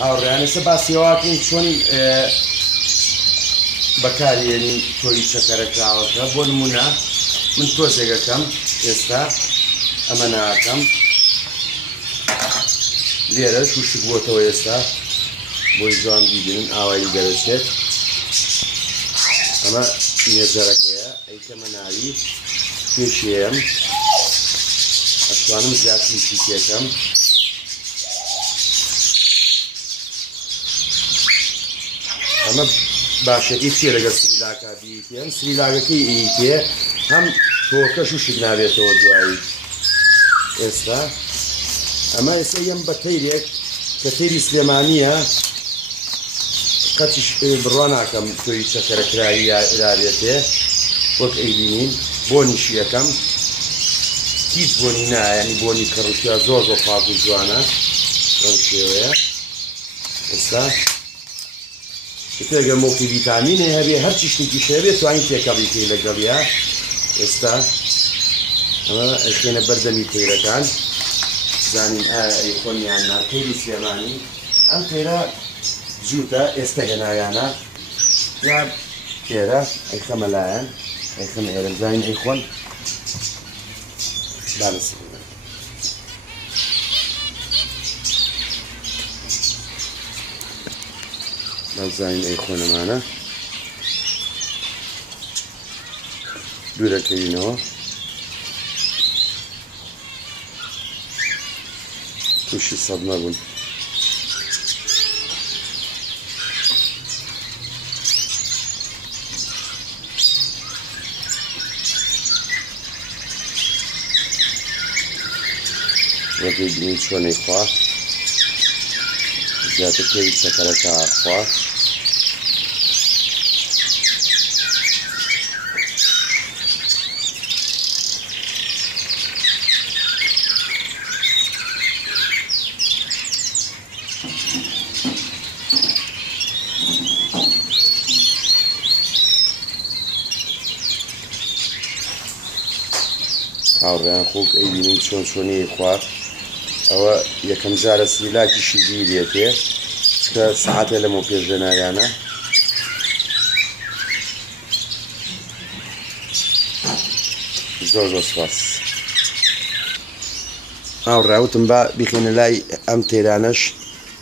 هاوڕێیانەسە باسیێواکەین چۆن بەکارێنی تۆی چەکەرەکراوەکە. بۆ نمونە من تۆزێکەکەم ئێستا ئەمە ناکەم لێرە شوشک بۆتەوە ئێستا بۆی جوان بیبینن ئاوایی دەوێتێت. ئەمە نێزەرەکەیە ئەیکەمە ناوی پێشێم ئەتوانم زیاتریشی تێکەم. ئەمە باشەکەی چیە لەگەڵ سریلاکا بیتێن سریلاگەکەی ئیتێ هەم تۆکەش و شک نابێتەوە دوایی. ئێستا ئەمە ئێستا یەم بە تەیرێک کە تەیری سلێمانیە قەتیش بڕوا ناکەم تۆی چەکەرەکراوی رابێتێ وەک ئەیبینین. بۆنیشی یەکەم هیچ بۆنی نایە، ینی بۆنی کڕوشیا زۆر زۆر پاک و جوانە بەم شێوەیە. ئێستا تێگە مۆکی ڤیتامینێ هەبێ هەرچی شتێکی شەبێت توانین تێکەڵیکەی لەگەڵیا. ئێستا ئەمە ئەکێنە بەردەمی تەیرەکان زانین ئەی خۆنیان نا تەیری سلێمانی. ئەم تەیرە جووتە ئێستا هێنایانە یا تێرە ئەیخەمە لایەن ئەیخەمە ئێرە زانین ئەی خۆن بابس بازاین ئەی خۆنەمانە دوورەکەینەوە تووشی سەدمە بوون. وەکەی بینین چۆنەی خوا زیاتر پێوی چەکەرەکە خوا. هاوڕێیان خۆک ئەیبینین چۆن چۆنی خوا. ئەوە یەکەم جارە سریلاکیشی بیرێتێ چکە سەعاتێ لەمە پێشێنایانە. زۆر زۆر سپاس. هاوڕاوتم با بیخێنە لای ئەم تێرانەش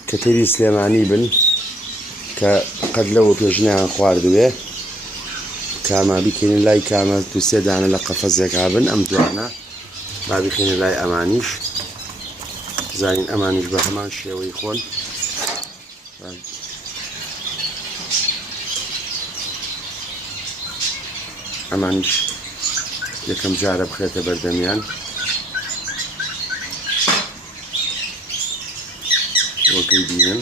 کە تێری سلێمانی بن کە قەت لەوە پێشنیان خواردوێ. کامە بیکەین لای کامە تو سێ دانە لە قەفەزێکا بن ئەم دوانە با بیخێنە لای ئەمانیش زانین ئەمانیش بە هەمان شێوەی خۆن. ئەمانیش یەکەم جارە بخێتە بەردەمیان وەکەی بینن.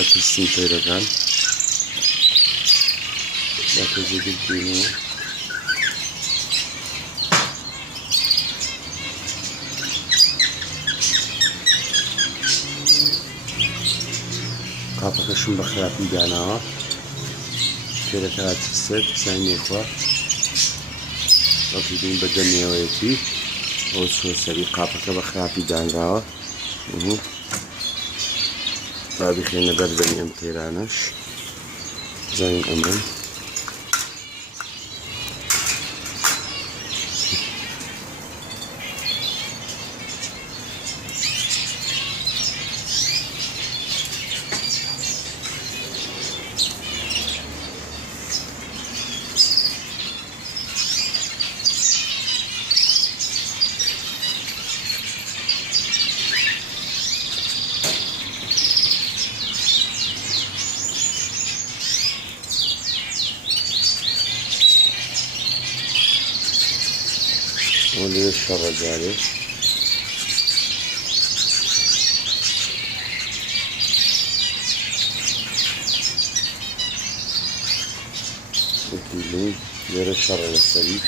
بەپرسین تەیرەکان با تۆزێکی بکەینەوە. قاپەکەشم بە خراپی داناوە تێرەکە هاتی سەر زانینێکوە وەکی بین بە دەمیەوەیەتی ئەو چوە سەری قاپەکە بە خراپی دانراوە. با بخێنە بەردەمی ئەم تێرانەش زانین ئەمڕۆ ولێ شەڕە جارێ وەکیلوی لێرە شەڕە لەسەری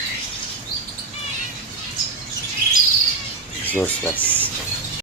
زۆر سپاس